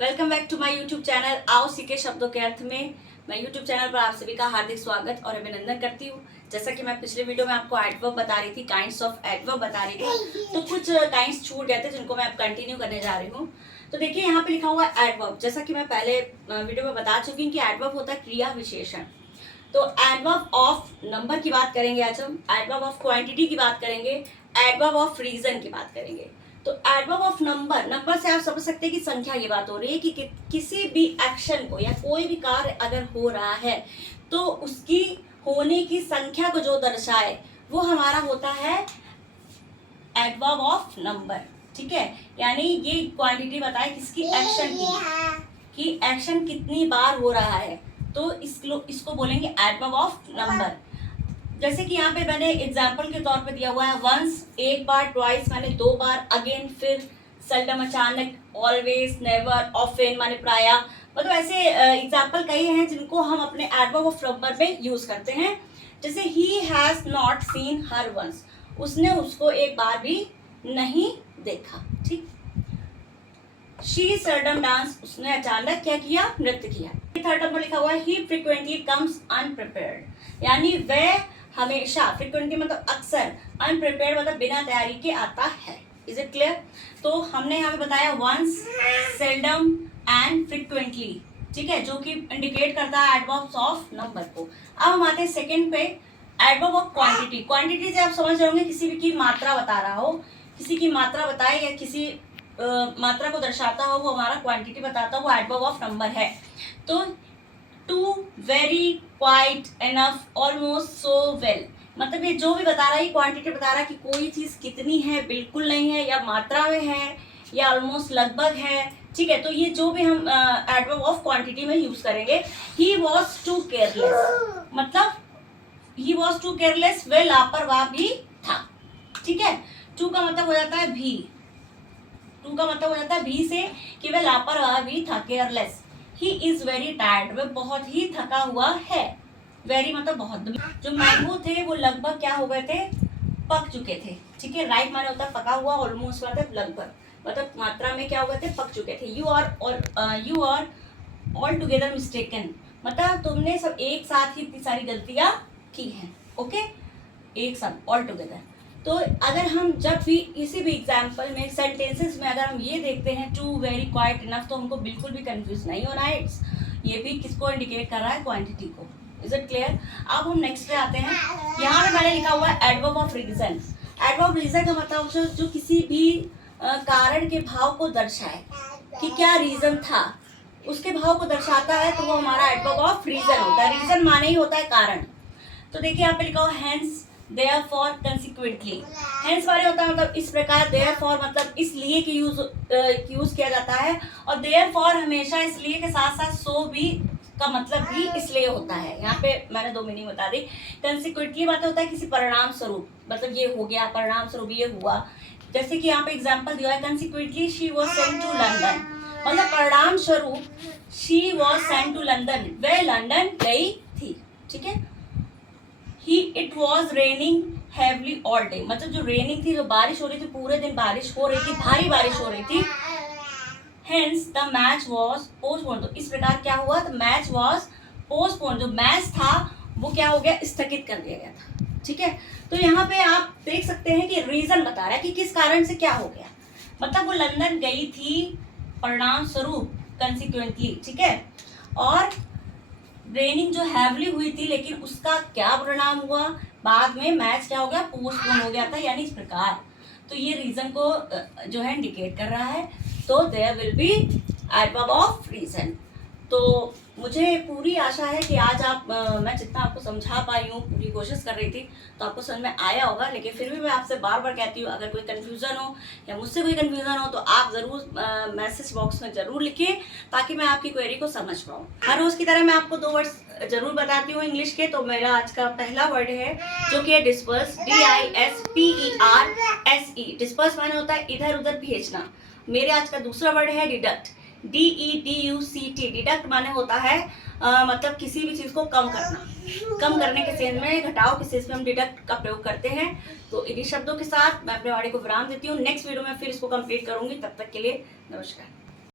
Welcome back to my YouTube channel आओ सीखे शब्दों के अर्थ में। मैं यूट्यूब चैनल पर आप सभी का हार्दिक स्वागत और अभिनंदन करती हूँ। जैसा कि मैं पिछले वीडियो में आपको एडवर्ब बता रही थी, काइंड्स ऑफ एडवर्ब बता रही थी, तो कुछ काइंड्स छूट गए थे जिनको मैं अब कंटिन्यू करने जा रही हूँ। तो देखिए यहाँ पे लिखा हुआ है एडवर्ब। जैसा कि मैं पहले वीडियो में बता चुकी हूँ कि एडवर्ब होता है क्रिया विशेषण। तो एडवर्ब ऑफ नंबर की बात करेंगे आज हम, एडवर्ब ऑफ क्वांटिटी की बात करेंगे, एडवर्ब ऑफ रीजन की बात करेंगे। तो एडवर्ब ऑफ नंबर, नंबर से आप समझ सकते हैं कि संख्या की बात हो रही है कि किसी भी एक्शन को या कोई भी कार्य अगर हो रहा है तो उसकी होने की संख्या को जो दर्शाए वो हमारा होता है एडवर्ब ऑफ नंबर। ठीक है, यानी ये क्वांटिटी बताए किसकी, एक्शन की कि एक्शन कितनी बार हो रहा है, तो इसको बोलेंगे एडवर्ब ऑफ नंबर। जैसे कि यहाँ पे मैंने एग्जाम्पल के तौर पे दिया हुआ है वंस एक बार, ट्वाइस माने दो बार, अगेन फिर, सेल्डम अचानक, ऑलवेज, नेवर, ऑफन माने प्राय। मतलब ऐसे एग्जाम्पल कई हैं जिनको हम अपने एडवर्ब ऑफ नंबर में यूज करते हैं। जैसे he has not seen her once, उसने उसको एक बार भी नहीं देखा। ठीक। शी सर्डम डांस, उसने अचानक क्या किया, नृत्य किया। थर्ड नंबर लिखा हुआ है ही फ्रीक्वेंटली कम्स अनप्रिपेयर्ड, यानी वह हमेशा, फ्रीक्वेंटली मतलब अक्सर, अनप्रिपेयर्ड मतलब बिना तैयारी के आता है। Is it clear? तो हमने यहाँ पे बताया वंस, सेल्डम एंड फ्रीक्वेंटली। ठीक है, जो कि इंडिकेट करता है एडवर्ब्स ऑफ नंबर को। अब हम आते हैं सेकंड पे, एडवर्ब ऑफ क्वांटिटी। क्वांटिटी से आप समझ रहे होंगे किसी भी की मात्रा बता रहा हो, किसी की मात्रा बताए या किसी मात्रा को दर्शाता हो, वो हमारा क्वांटिटी बताता हो, वो एडवर्ब ऑफ नंबर है। तो too, very, quite, enough, almost, so, well, मतलब ये जो भी बता रहा है, क्वांटिटी बता रहा है कि कोई चीज कितनी है, बिल्कुल नहीं है, या मात्रा में है, या ऑलमोस्ट लगभग है। ठीक है, तो ये जो भी हम एडवर्ब ऑफ क्वांटिटी में यूज करेंगे। ही वॉज टू केयरलेस, मतलब ही वॉज टू केयरलेस, वह लापरवाह भी था। ठीक है, टू का मतलब हो जाता है भी, टू का मतलब हो जाता है भी से कि वह लापरवाह भी था, careless. He is very tired, वह बहुत ही थका हुआ है। वेरी मतलब बहुत। जो मैंगो थे वो लगभग क्या हो गए थे, पक चुके थे। ठीक है, राइट माने होता है पका हुआ, ऑलमोस्ट मतलब लगभग, मतलब मात्रा में क्या हो गए थे, पक चुके थे। You are altogether mistaken, मतलब तुमने सब एक साथ ही इतनी सारी गलतियां की हैं। ओके, एक साथ, ऑल टुगेदर। तो अगर हम जब भी किसी भी एग्जाम्पल में, सेंटेंसेस में अगर हम ये देखते हैं टू, वेरी, क्वाइट, इनफ, तो हमको बिल्कुल भी कंफ्यूज नहीं होना है। ये भी किसको इंडिकेट कर रहा है, क्वांटिटी को। Is it clear? अब हम नेक्स्ट पे आते हैं। यहाँ पे मैंने लिखा हुआ है adverb of reason. Adverb reason का मतलब जो किसी भी कारण के भाव को दर्शाए कि क्या रीजन था, उसके भाव को दर्शाता है, तो वो हमारा एडवर्ब ऑफ रीजन होता है। रीजन माने ही होता है कारण। तो देखिए यहाँ पे लिखा हुआ हेंस, therefore, consequently। हेंस वाले होता है मतलब इस प्रकार, therefore मतलब इसलिए कि यूज किया जाता है, और therefore हमेशा इसलिए के साथ साथ so भी का मतलब भी इसलिए होता है। यहाँ पे मैंने दो मीनिंग बता दी। कंसिक्वेंटली मतलब होता है किसी परिणाम स्वरूप, मतलब ये हो गया, परिणाम स्वरूप ये हुआ। जैसे कि यहाँ पे एग्जाम्पल दिया है, consequently she was sent to London, मतलब परिणाम स्वरूप she was sent to London, वह लंदन गई थी। ठीक है, it was raining heavily all day, मतलब जो रेनिंग थी, जो बारिश हो रही थी, पूरे दिन बारिश हो रही थी, भारी बारिश हो रही थी। Hence the match was postpone, तो इस प्रकार क्या हुआ, द मैच वॉज पोस्टपोन, जो मैच था वो क्या हो गया, स्थगित कर दिया गया था। ठीक है, तो यहाँ पे आप देख सकते हैं कि रीजन बता रहा है कि किस कारण से क्या हो गया, मतलब वो लंदन गई थी परिणाम स्वरूप, कंसिक्वेंटली। ठीक है, और रेनिंग जो हैवली हुई थी, लेकिन उसका क्या परिणाम हुआ, बाद में मैच क्या हो गया, पोस्टपोन हो गया था, यानी इस प्रकार। तो ये रीजन को जो है इंडिकेट कर रहा है। तो there will be adverb of reason. तो मुझे पूरी आशा है कि आज मैं जितना आपको समझा पाई हूँ, पूरी कोशिश कर रही थी, तो आपको समझ में आया होगा। लेकिन फिर भी मैं आपसे बार बार कहती हूँ, अगर कोई कन्फ्यूज़न हो या मुझसे कोई कन्फ्यूज़न हो तो आप ज़रूर मैसेज बॉक्स में ज़रूर लिखिए, ताकि मैं आपकी क्वेरी को समझ पाऊँ। हर रोज़ की तरह मैं आपको दो वर्ड्स ज़रूर बताती हूँ इंग्लिश के। तो मेरा आज का पहला वर्ड है जो कि है डिस्पर्स, DISPERSE। डिस्पर्स माने होता है इधर उधर भेजना। मेरे आज का दूसरा वर्ड है डिडक्ट, DEDUCT। डिडक्ट माने होता है मतलब किसी भी चीज को कम करना, कम करने के सेंस में, घटाव के सेंस में हम डिडक्ट का प्रयोग करते हैं। तो इन्हीं शब्दों के साथ मैं अपने वाणी को विराम देती हूँ। नेक्स्ट वीडियो में फिर इसको कंप्लीट करूंगी। तब तक के लिए नमस्कार।